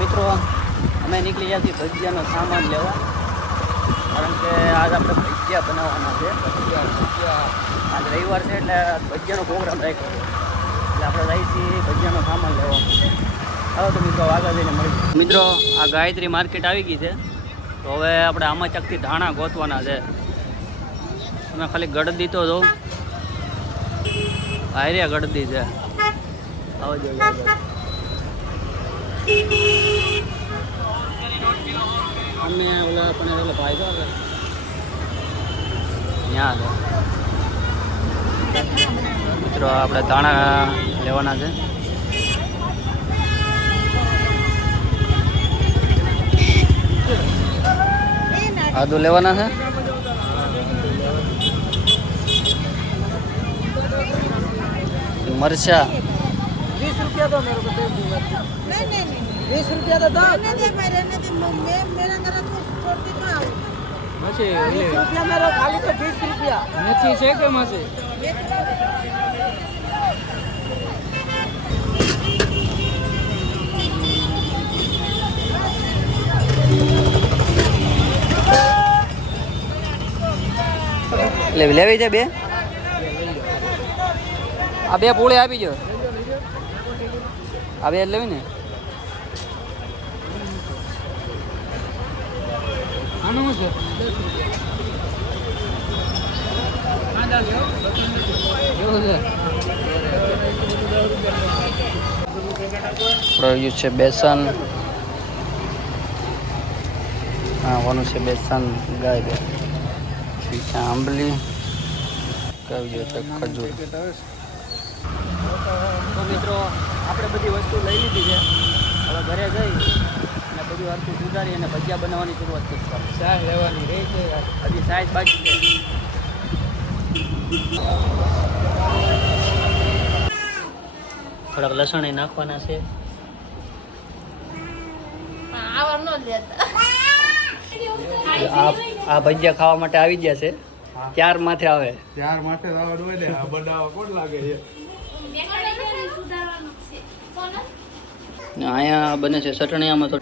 મિત્રો અમે નીકળી ગયા છીએ ભજીયાનો સામાન લેવા, કારણ કે આજ આપણે ભજીયા બનાવવાના છે. આજ રવિવાર છે એટલે ભજીયાનો પ્રોગ્રામ રાખ્યો છે, એટલે આપણે જઈએ છીએ ભજીયાનો સામાન લેવા. ચાલો તો મિત્રો આગળ જઈને મળી. મિત્રો આ ગાયત્રી માર્કેટ આવી ગઈ છે, તો હવે આપણે આમાં ચકથી ધાણા ગોતવાના છે. તમે ખાલી ગળદી તો જો આયરિયા ગળદી છે. આવજો અમે ઓલા પણ એટલે ભાઈ તો આવે ત્યાં મિત્રો આપણે ધાણા લેવાના છે. આદુ લેવાના છે. मरचा 20 रुपया दो मेरे को। नहीं 20 रुपया तो दो। मेरा तो छोड़ती कहाँ हूँ। 20 रुपया मेरा खाली तो 20 रुपया नहीं है के मासे લેવી છે બે. આ બે પૂળે આપી જો. આ બે લેવી ને. આનું છે 10 છે બેસન. હા કોનું છે બેસન ગાય બે. આંબલી કયું છે ખજૂર. તો મિત્રો આપણે બધી વસ્તુ લઈ લીધી છે. હવે ઘરે જઈ અને બધી વસ્તુ સુધારી અને ભજીયા બનાવવાની શરૂઆત કરીશું. ચાય લેવાની રહી છે હજી સાઈઝ બાકી છે. થોડાક લસણ એ નાખવાના છે. આ ભજીયા ખાવા માટે આવી ગયા છે. ત્યાર માથે આવે. ત્યાર માથે આવવાનું હોય ને આ બનાવવા કોણ લાગે છે. અહીંયા બને છે ચટણી. આમાં તો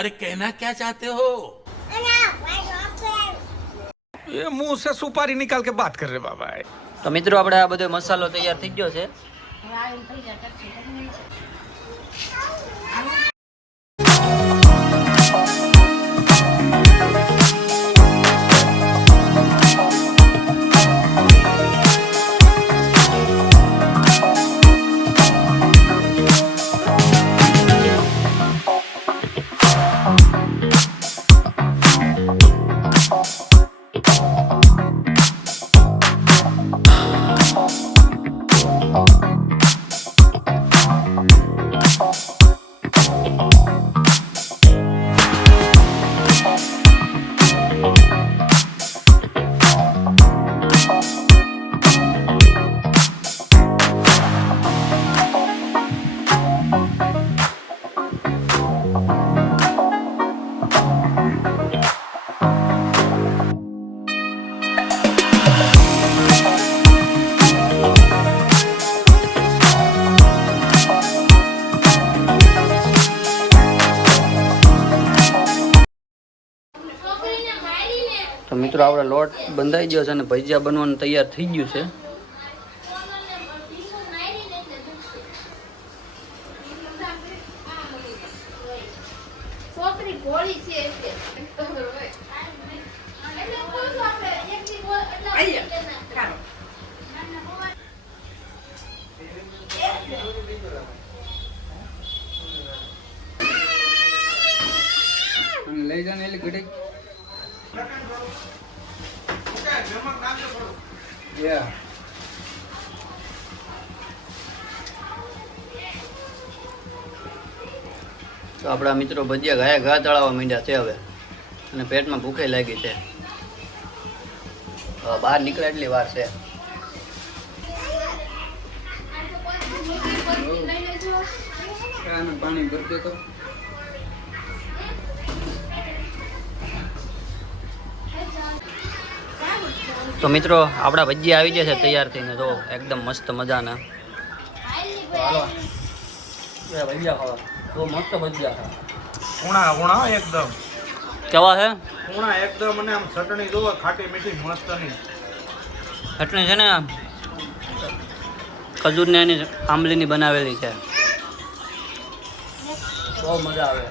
अरे कहना क्या चाहते हो? ये मुंह से सुपारी निकाल के बात कर रहे बाबा. તો મિત્રો આપણે આ બધો મસાલો તૈયાર થઈ ગયો છે. તો મિત્રો આપણે લોટ બંધાઈ ગયો છે અને ભજીયા બનવાનું તૈયાર થઈ ગયું છે. લઈ જાને એટલે ઘડી તો આપણા મિત્રો ભજીયા ઘાયા ઘા તળાવવા માંડ્યા છે હવે, અને પેટમાં ભૂખે લાગી છે. બહાર નીકળે એટલી વાર છે. પાણી ભરી દેતો. તો મિત્રો આપણા ભજીયા આવી ગયા છે તૈયાર થઈને. તો એકદમ મસ્ત મજાના. હાલો એ ભજીયા ખાવા તો મસ્ત ભજીયા ખાવા ઉણા ઉણા એકદમ કેવા છે ઉણા એકદમ અને આમ ચટણી જોવો ખાટી મીઠી મસ્ત ની ચટણી છે ને ખજૂરને એની આંબલીની બનાવેલી છે બહુ મજા આવે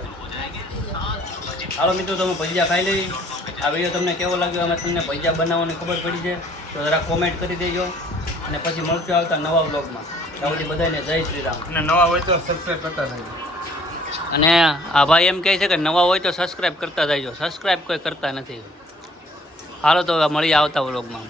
હાલો મિત્રો તમે ભજીયા ખાઈ લેવી આ વિડીયો તમને કેવો લાગ્યો અમે તમને ભજીયા બનાવવાની ખબર પડી છે તો જરા કોમેન્ટ કરી દેજો અને પછી મળશું આવતા નવા વ્લોગમાં ત્યાં સુધી બધાને જય શ્રી રામ અને નવા હોય તો સબસ્ક્રાઇબ કરતા થાય અને આ ભાઈ એમ કહે છે કે નવા હોય તો સબસ્ક્રાઈબ કરતા જજો સબસ્ક્રાઈબ કોઈ કરતા નથી હાલો તો મળીએ આવતા વ્લોગમાં